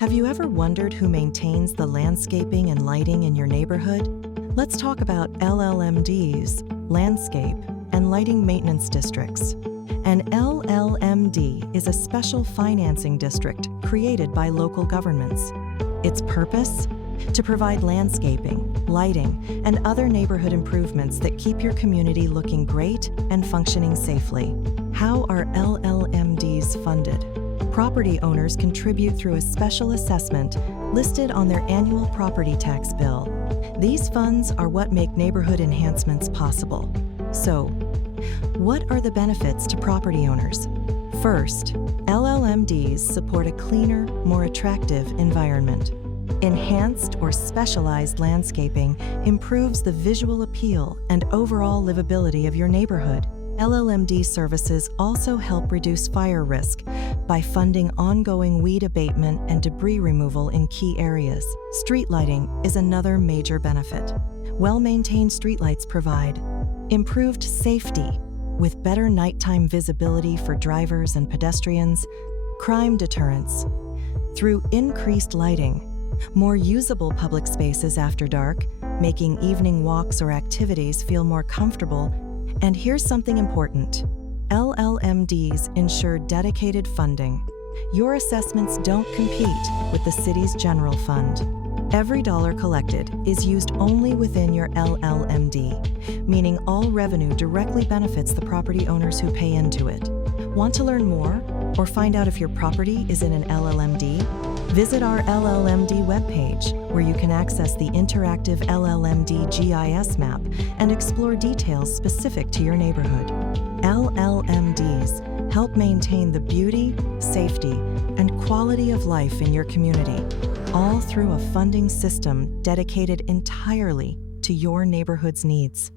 Have you ever wondered who maintains the landscaping and lighting in your neighborhood? Let's talk about LLMDs, landscape and lighting maintenance districts. An LLMD is a special financing district created by local governments. Its purpose? To provide landscaping, lighting, and other neighborhood improvements that keep your community looking great and functioning safely. How are LLMDs funded? Property owners contribute through a special assessment listed on their annual property tax bill. These funds are what make neighborhood enhancements possible. So, what are the benefits to property owners? First, LLMDs support a cleaner, more attractive environment. Enhanced or specialized landscaping improves the visual appeal and overall livability of your neighborhood. LLMD services also help reduce fire risk by funding ongoing weed abatement and debris removal in key areas. Street lighting is another major benefit. Well-maintained streetlights provide improved safety with better nighttime visibility for drivers and pedestrians, crime deterrence through increased lighting, more usable public spaces after dark, making evening walks or activities feel more comfortable. And here's something important. LLMDs ensure dedicated funding. Your assessments don't compete with the city's general fund. Every dollar collected is used only within your LLMD, meaning all revenue directly benefits the property owners who pay into it. Want to learn more or find out if your property is in an LLMD? Visit our LLMD webpage, where you can access the interactive LLMD GIS map and explore details specific to your neighborhood. LLMDs help maintain the beauty, safety, and quality of life in your community, all through a funding system dedicated entirely to your neighborhood's needs.